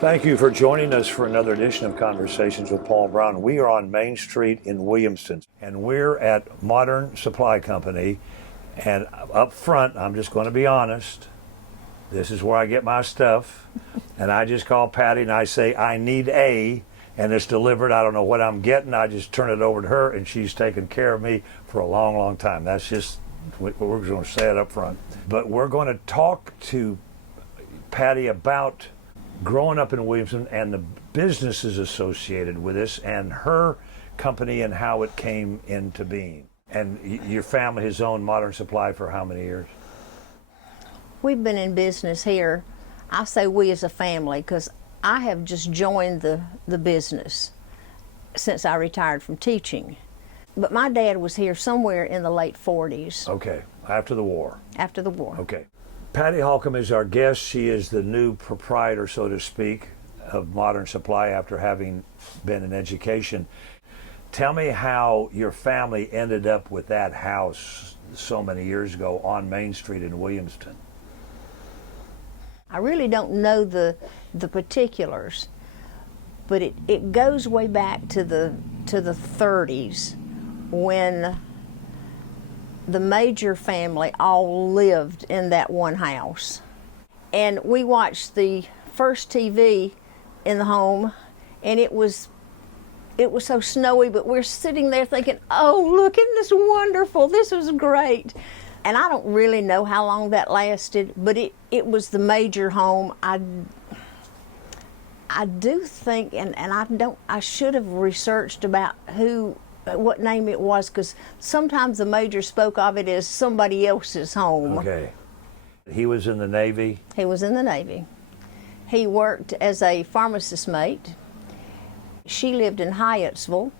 Thank you for joining us for another edition of Conversations with Paul Brown. We are on Main Street in Williamston, and we're at Modern Supply Company. And up front, I'm just going to be honest, this is where I get my stuff. And I just call Patty and I say, I need a, and it's delivered. I don't know what I'm getting. I just turn it over to her, and she's taken care of me for a long, long time. That's just what we're going to say it up front. But we're going to talk to Patty about growing up in Williamston and the businesses associated with this and her company and how it came into being. And your family has owned Modern Supply for how many years? We've been in business here. I say we as a family because I have just joined the business since I retired from teaching. But my dad was here somewhere in the late 40s. Okay, after the war. After the war. Okay. Patty Holcombe is our guest. She is the new proprietor, so to speak, of Modern Supply after having been in education. Tell me how your family ended up with that house so many years ago on Main Street in Williamston. I really don't know the particulars, but it goes way back to the 30s when the Major family all lived in that one house. And we watched the first TV in the home, and it was so snowy, but we're sitting there thinking, oh, look, isn't this wonderful? This was great. And I don't really know how long that lasted, but it was the Major home. I do think, and I should have researched about what name it was, because sometimes the Major spoke of it as somebody else's home. Okay. He was in the Navy? He was in the Navy. He worked as a pharmacist mate. She lived in Hyattsville.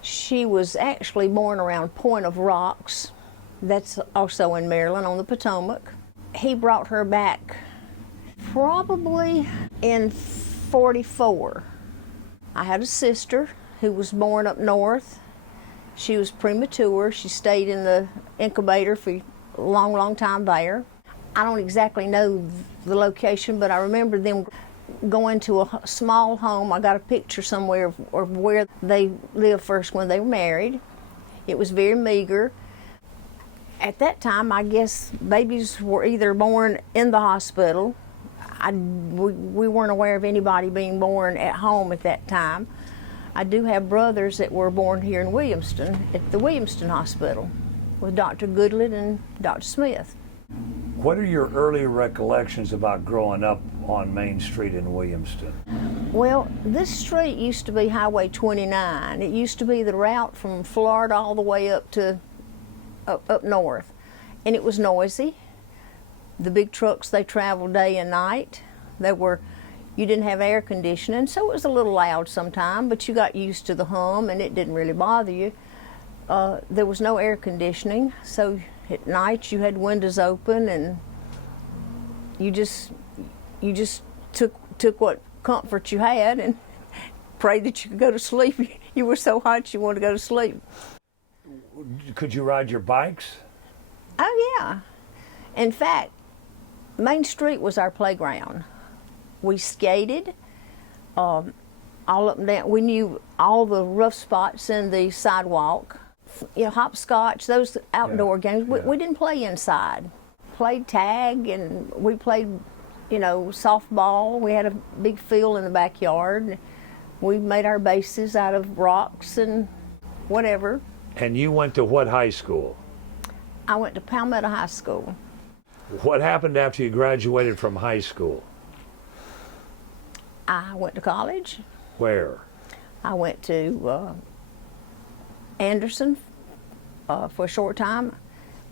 She was actually born around Point of Rocks. That's also in Maryland on the Potomac. He brought her back probably in 44. I had a sister who was born up north. She was premature. She stayed in the incubator for a long, long time there. I don't exactly know the location, but I remember them going to a small home. I got a picture somewhere of where they lived first when they were married. It was very meager. At that time, I guess babies were either born in the hospital. We weren't aware of anybody being born at home at that time. I do have brothers that were born here in Williamston at the Williamston Hospital with Dr. Goodlett and Dr. Smith. What are your early recollections about growing up on Main Street in Williamston? Well, this street used to be Highway 29. It used to be the route from Florida all the way up to up north, and it was noisy. The big trucks, they traveled day and night. You didn't have air conditioning, so it was a little loud sometime, but you got used to the hum and it didn't really bother you. There was no air conditioning, so at night you had windows open, and you just took what comfort you had and prayed that you could go to sleep. You were so hot you wanted to go to sleep. Could you ride your bikes? Oh yeah. In fact, Main Street was our playground. We skated all up and down. We knew all the rough spots in the sidewalk. Hopscotch, those outdoor games. We didn't play inside. Played tag, and we played, softball. We had a big field in the backyard. We made our bases out of rocks and whatever. And you went to what high school? I went to Palmetto High School. What happened after you graduated from high school? I went to college. Where? I went to Anderson for a short time.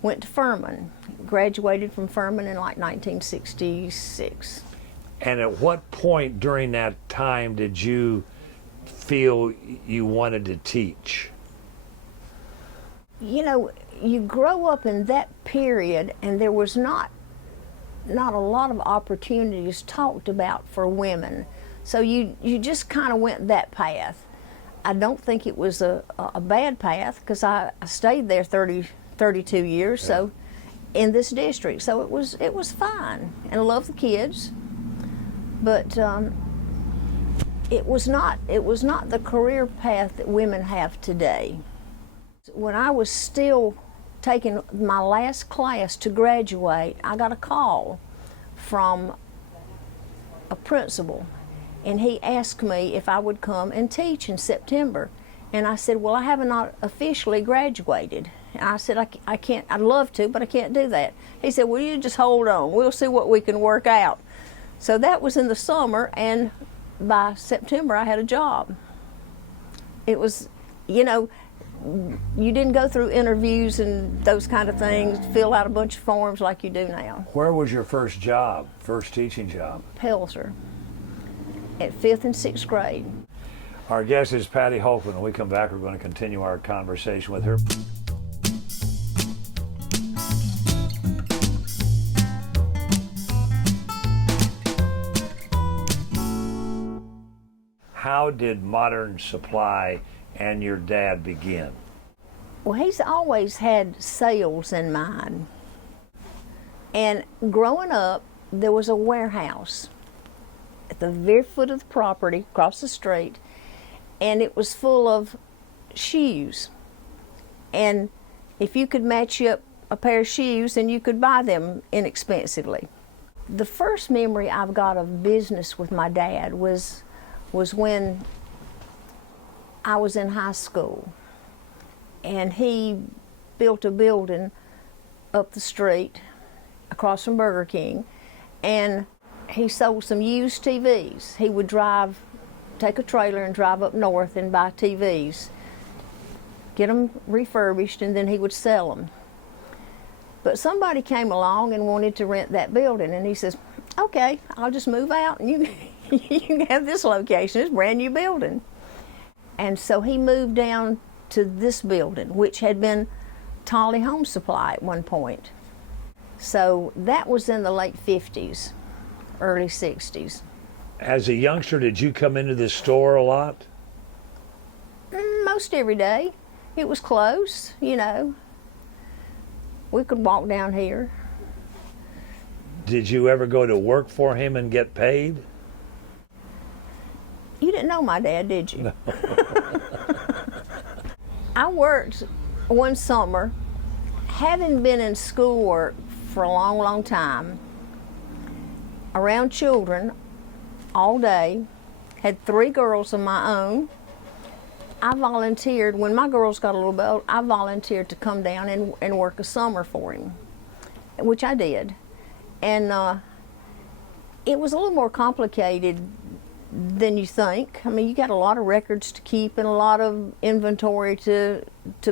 Went to Furman. Graduated from Furman in like 1966. And at what point during that time did you feel you wanted to teach? You grow up in that period, and there was not a lot of opportunities talked about for women. So you just kind of went that path. I don't think it was a bad path, because I stayed there 32 years, so in this district. So it was fine, and I love the kids. But it was not the career path that women have today. When I was still taking my last class to graduate, I got a call from a principal, and he asked me if I would come and teach in September. And I said, well, I have not officially graduated. And I said, I can't, I'd love to, but I can't do that. He said, well, you just hold on. We'll see what we can work out. So that was in the summer, and by September I had a job. It was, you know, you didn't go through interviews and those kind of things, fill out a bunch of forms like you do now. Where was your first job, first teaching job? Pelzer, at 5th and 6th grade. Our guest is Patty Holcombe. When we come back, we're going to continue our conversation with her. How did Modern Supply and your dad begin? Well, he's always had sales in mind. And growing up, there was a warehouse at the very foot of the property, across the street, and it was full of shoes. And if you could match up a pair of shoes, then you could buy them inexpensively. The first memory I've got of business with my dad was when I was in high school, and he built a building up the street across from Burger King, and he sold some used TVs. He would take a trailer and drive up north and buy TVs, get them refurbished, and then he would sell them. But somebody came along and wanted to rent that building, and he says, okay, I'll just move out and you can have this location. It's a brand new building. And so he moved down to this building, which had been Tolly Home Supply at one point. So that was in the late 50s, early 60s. As a youngster, did you come into this store a lot? Most every day. It was close, you know. We could walk down here. Did you ever go to work for him and get paid? You didn't know my dad, did you? No. I worked one summer, having been in schoolwork for a long, long time, around children all day, had 3 girls of my own. I volunteered, when my girls got a little bit old, I volunteered to come down and work a summer for him, which I did. And it was a little more complicated than you think. I mean, you got a lot of records to keep and a lot of inventory to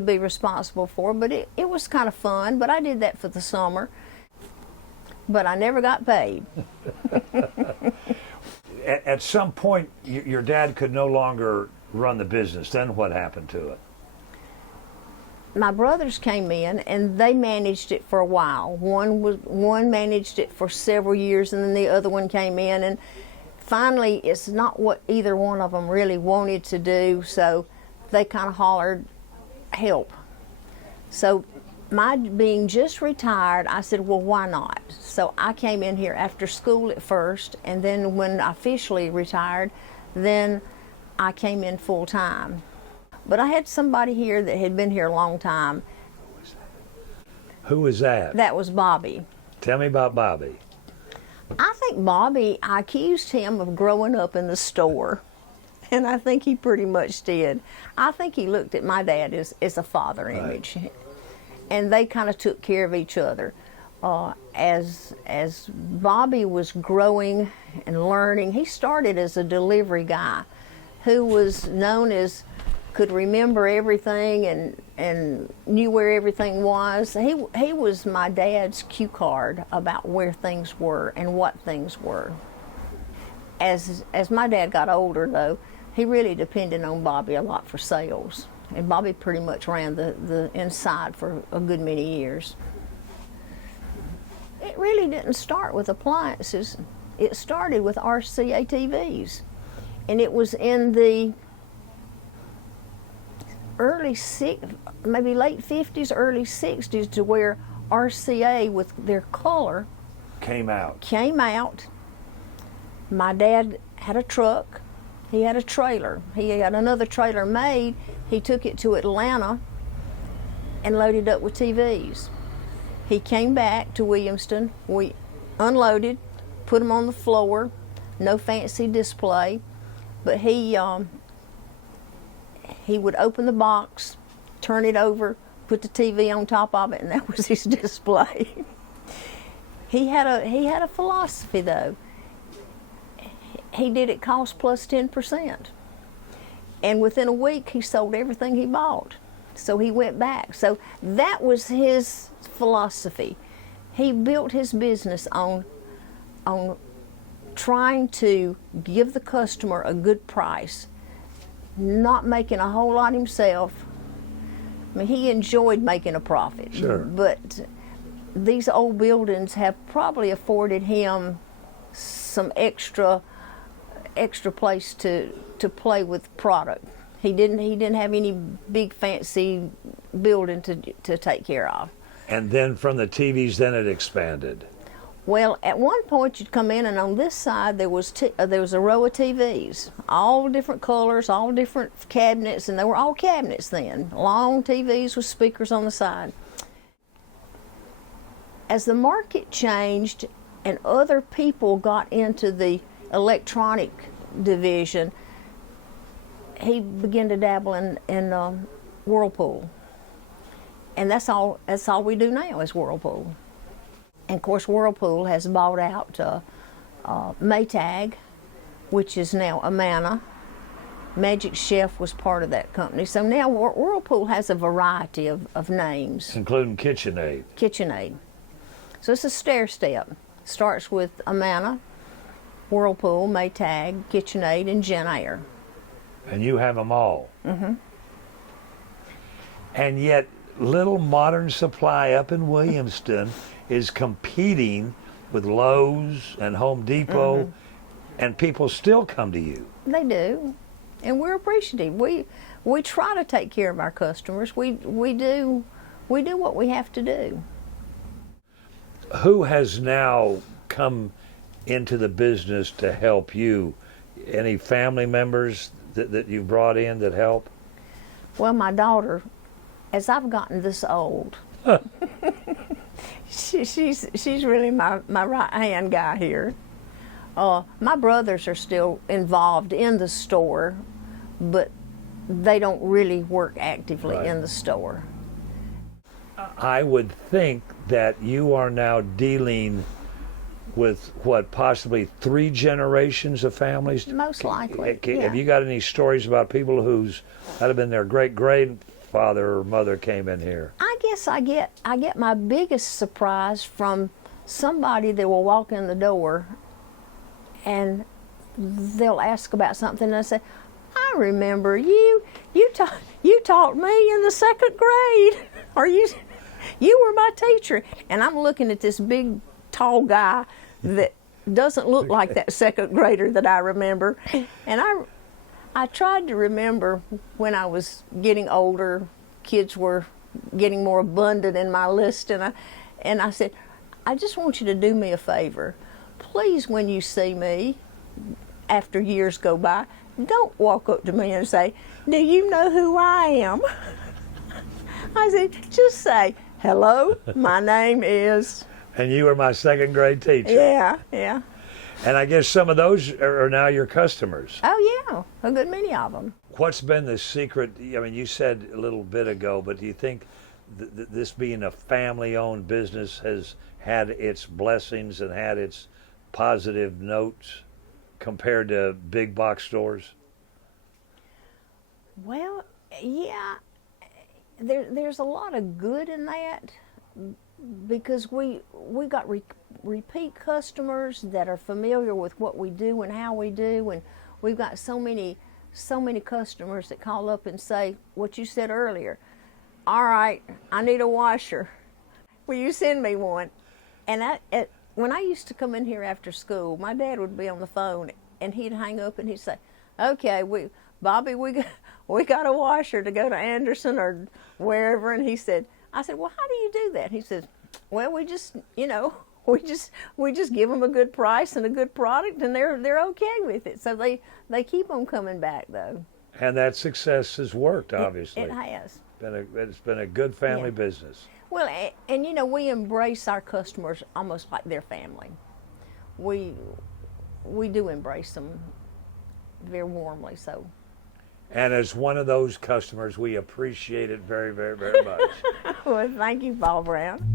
be responsible for, but it was kind of fun. But I did that for the summer, but I never got paid. At some point, your dad could no longer run the business. Then what happened to it? My brothers came in and they managed it for a while. One managed it for several years, and then the other one came in, and finally it's not what either one of them really wanted to do, so they kind of hollered help. So my being just retired, I said, well, why not? So I came in here after school at first, and then when I officially retired, then I came in full time. But I had somebody here that had been here a long time. Who was that? That was Bobby. Tell me about Bobby. I think Bobby, I accused him of growing up in the store, and I think he pretty much did. I think he looked at my dad as a father image, right. And they kind of took care of each other. As Bobby was growing and learning, he started as a delivery guy who was known as could remember everything and knew where everything was. He was my dad's cue card about where things were and what things were. As my dad got older, though, he really depended on Bobby a lot for sales. And Bobby pretty much ran the inside for a good many years. It really didn't start with appliances. It started with RCA TVs. And it was in the maybe late 50s, early 60s, to where RCA with their color came out. My dad had a truck. He had a trailer. He had another trailer made. He took it to Atlanta and loaded up with TVs. He came back to Williamston. We unloaded, put them on the floor. No fancy display, but he would open the box, turn it over, put the TV on top of it, and that was his display. He had a philosophy though. He did it cost plus 10%, and within a week he sold everything he bought. So he went back. So that was his philosophy. He built his business on trying to give the customer a good price, not making a whole lot himself. I mean, he enjoyed making a profit. Sure. But these old buildings have probably afforded him some extra place to play with product. He didn't have any big fancy building to take care of. And then from the TVs, then it expanded. Well, at one point you'd come in, and on this side there was a row of TVs, all different colors, all different cabinets, and they were all cabinets then, long TVs with speakers on the side. As the market changed and other people got into the electronic division, he began to dabble in Whirlpool, and that's all we do now is Whirlpool. And of course, Whirlpool has bought out Maytag, which is now Amana. Magic Chef was part of that company. So now Whirlpool has a variety of names. Including KitchenAid. KitchenAid. So it's a stair step. Starts with Amana, Whirlpool, Maytag, KitchenAid, and Genair. And you have them all. Mm-hmm. And yet, little Modern Supply up in Williamston is competing with Lowe's and Home Depot, and people still come to you. They do, and we're appreciative. We try to take care of our customers. We do what we have to do. Who has now come into the business to help you? Any family members that you've brought in that help? Well, my daughter, as I've gotten this old, she's really my right hand guy here. My brothers are still involved in the store, but they don't really work actively in the store. I would think that you are now dealing with possibly 3 generations of families? Most likely. Yeah. Have you got any stories about people whose that have been their great grandfather or mother came in here? I guess I get my biggest surprise from somebody that will walk in the door and they'll ask about something and I say, I remember you taught me in the 2nd grade, or you were my teacher. And I'm looking at this big tall guy that doesn't look like that 2nd grader that I remember. And I tried to remember when I was getting older, kids were getting more abundant in my list, and I said, I just want you to do me a favor. Please, when you see me, after years go by, don't walk up to me and say, do you know who I am? I said, just say, hello, my name is... And you were my 2nd grade teacher. Yeah. And I guess some of those are now your customers. Oh, yeah, a good many of them. What's been the secret? I mean, you said a little bit ago, but do you think this being a family-owned business has had its blessings and had its positive notes compared to big box stores? Well, yeah, there's a lot of good in that, because we got repeat customers that are familiar with what we do and how we do, and we've got so many customers that call up and say what you said earlier. All right, I need a washer. Will you send me one? And when I used to come in here after school, my dad would be on the phone and he'd hang up and he'd say, okay, Bobby, we got a washer to go to Anderson or wherever. And I said, well, how do you do that? He says, well, we just, we just give them a good price and a good product, and they're okay with it. So they keep on coming back though. And that success has worked, obviously. It has. It's been a good family business. Well, and you know, we embrace our customers almost like their family. We do embrace them very warmly. So. And as one of those customers, we appreciate it very, very, very much. Well, thank you, Paul Brown.